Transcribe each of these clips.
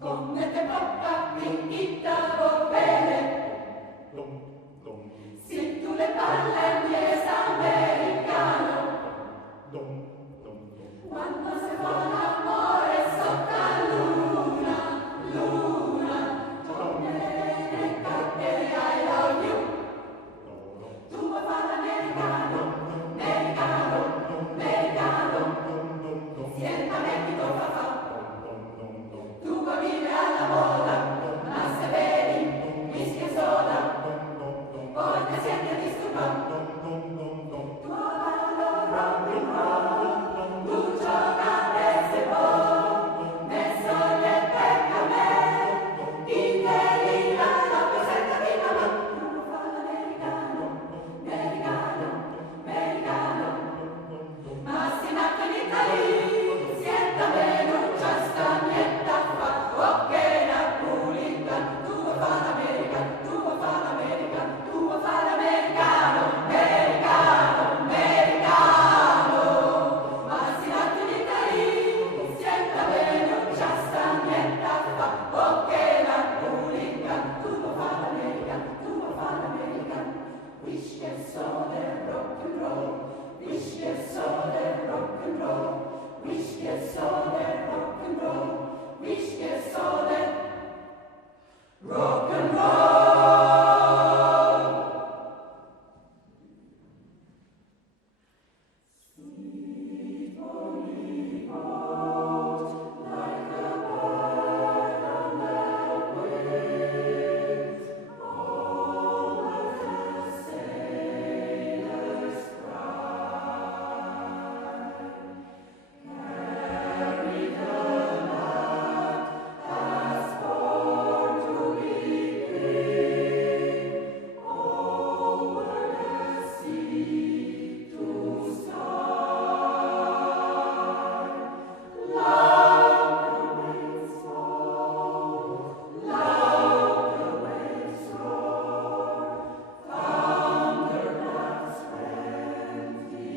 Come te porta in chitarro bene, se tu le parli es americano, quando se fa l'amore sotto la luna, come le carte I love you, tu vuoi fare l'americano, sienta mettito fa, tu vuoi vivere alla moda, ma se bevi whisky e soda, poi ti senti disturbato. Tu ballo rock and roll, tu gioca a baseball, messo le pecca a me, interi la rappresentativa, ma tu vuoi fare l'americano, ma si nato in Italia, sienta me non c'è sta niente a fa, ok la pulita, tu vuoi fare l'America, tu vuoi fare l'America, tu vuoi fare l'americano, ma si nato in Italia, sienta me non c'è sta niente a fa, ok la pulita, tu vuoi fare l'America, tu vuoi fare l'America, whisky e soda e rock and roll. Whisky e soda e rock and roll, whisky e soda e rock and roll, whisky e soda e rock and roll. Like a bird on the wings, over the sailor's carry the lad as born to be king, over the sea to start. Loud the winds fall, loud the waves roar, thunder blasts rend the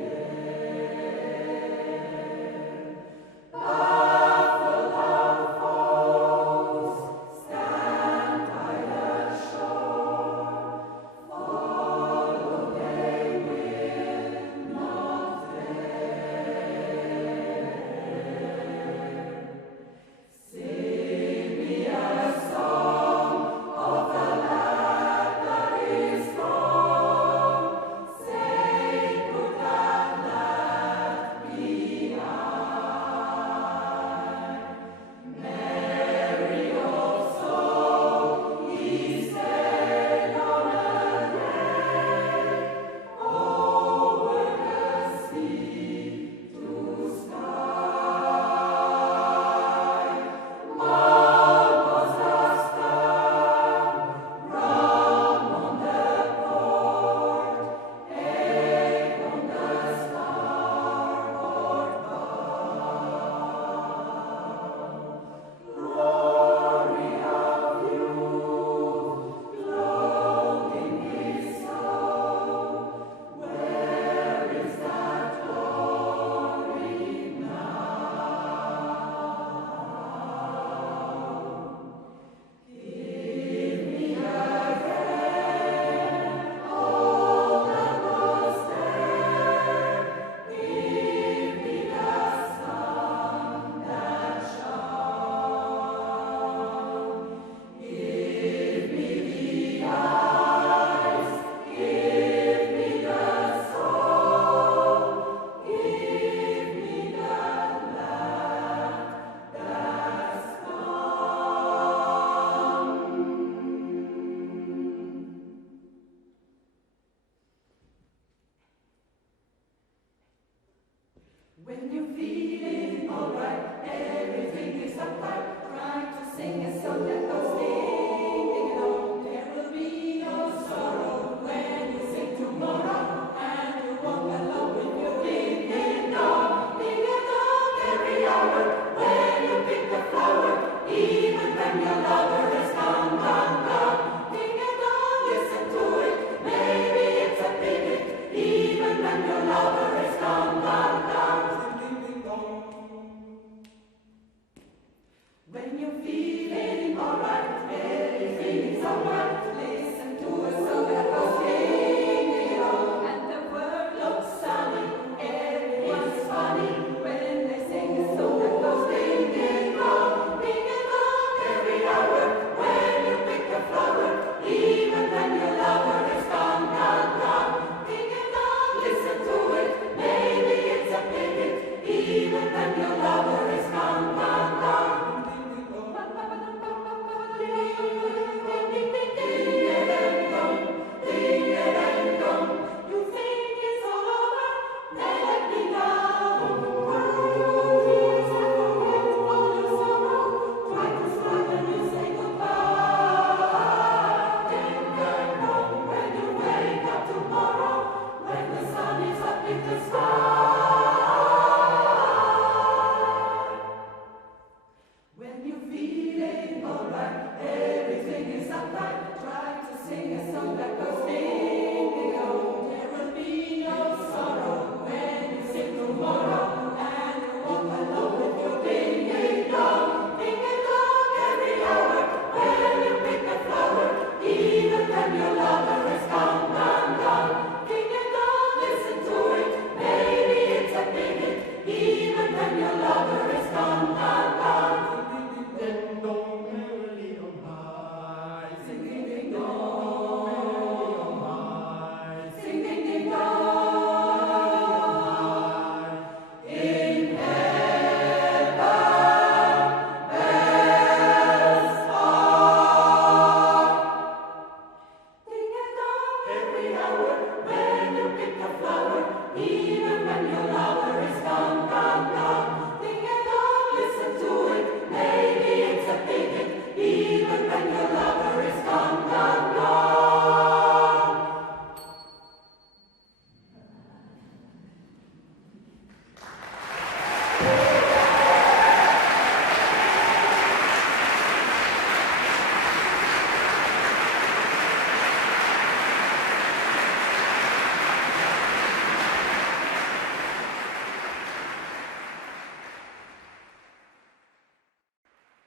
air. Baffled our foes, stand by the shore, follow they will not dare. Sing me a song of the lad that is gone, say could that lad be I? Merry old soul, he sailed on a day, over the sea to sky. One was the stern, rum on the port, egg on the starboard bow. Glory of youth, floating his soul, where is that glory now? Give me again all that was there, give me the sun that shone, give me the eyes, give me the soul, give me the land that's gone. When you're feeling alright, everything is uptight, try to sing a song that goes ding, ding dong. There will be no sorrow when you sing tomorrow, and you walk along with your ding ding dong every hour. When you pick a flower, even when your lover is gone, gone, gone. Ding dong, listen to it, maybe it's a picnic, even when your lover is gone, gone, gone. When you hour when you pick a flower, even when your lover is